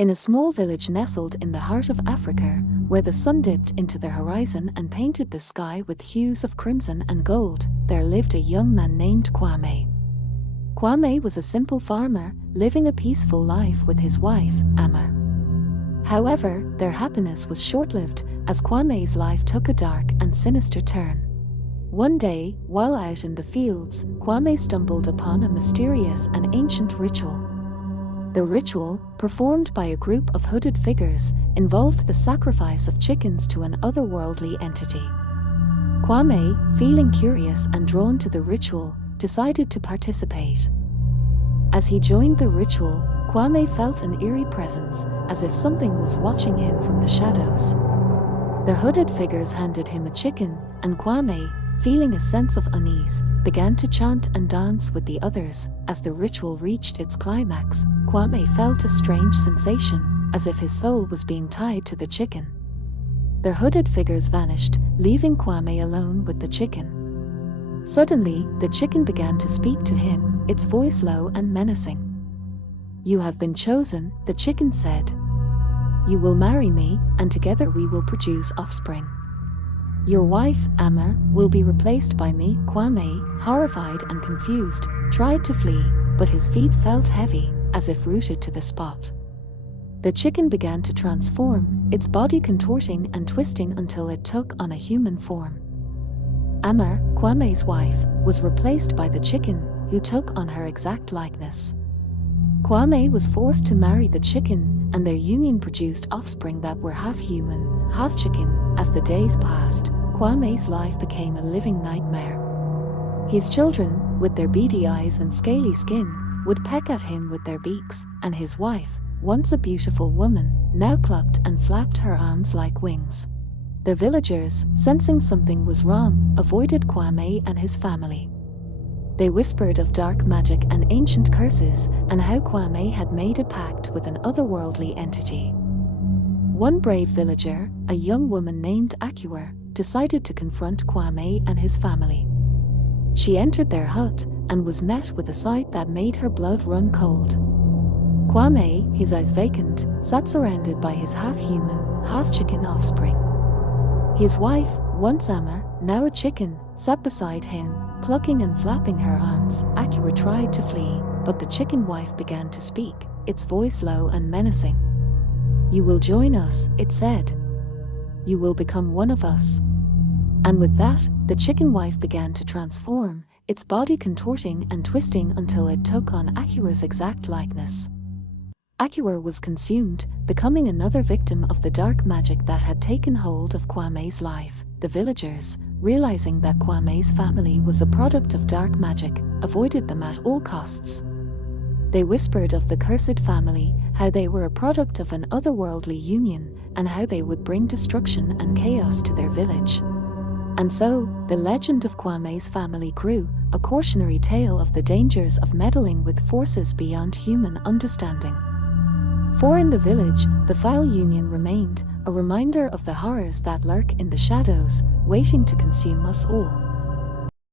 In a small village nestled in the heart of Africa, where the sun dipped into the horizon and painted the sky with hues of crimson and gold, there lived a young man named Kwame. Kwame was a simple farmer, living a peaceful life with his wife, Amma. However, their happiness was short-lived, as Kwame's life took a dark and sinister turn. One day, while out in the fields, Kwame stumbled upon a mysterious and ancient ritual. The ritual, performed by a group of hooded figures, involved the sacrifice of chickens to an otherworldly entity. Kwame, feeling curious and drawn to the ritual, decided to participate. As he joined the ritual, Kwame felt an eerie presence, as if something was watching him from the shadows. The hooded figures handed him a chicken, and Kwame, feeling a sense of unease, began to chant and dance with the others. As the ritual reached its climax, Kwame felt a strange sensation, as if his soul was being tied to the chicken. The hooded figures vanished, leaving Kwame alone with the chicken. Suddenly, the chicken began to speak to him, its voice low and menacing. "You have been chosen," the chicken said. "You will marry me, and together we will produce offspring. Your wife, Amma, will be replaced by me." Kwame, horrified and confused, tried to flee, but his feet felt heavy, as if rooted to the spot. The chicken began to transform, its body contorting and twisting until it took on a human form. Amma, Kwame's wife, was replaced by the chicken, who took on her exact likeness. Kwame was forced to marry the chicken, and their union produced offspring that were half human, half chicken. As the days passed, Kwame's life became a living nightmare. His children, with their beady eyes and scaly skin, would peck at him with their beaks, and his wife, once a beautiful woman, now clucked and flapped her arms like wings. The villagers, sensing something was wrong, avoided Kwame and his family. They whispered of dark magic and ancient curses, and how Kwame had made a pact with an otherworldly entity. One brave villager, a young woman named Akua, decided to confront Kwame and his family. She entered their hut and was met with a sight that made her blood run cold. Kwame, his eyes vacant, sat surrounded by his half-human, half-chicken offspring. His wife, once Amma, now a chicken, sat beside him, clucking and flapping her arms. Akua tried to flee, but the chicken wife began to speak, its voice low and menacing. "You will join us," it said. "You will become one of us." And with that, the chicken wife began to transform, its body contorting and twisting until it took on Akua's exact likeness. Akua was consumed, becoming another victim of the dark magic that had taken hold of Kwame's life. The villagers, realizing that Kwame's family was a product of dark magic, avoided them at all costs. They whispered of the cursed family, how they were a product of an otherworldly union, and how they would bring destruction and chaos to their village. And so, the legend of Kwame's family grew, a cautionary tale of the dangers of meddling with forces beyond human understanding. For in the village, the Fowl Union remained, a reminder of the horrors that lurk in the shadows, waiting to consume us all.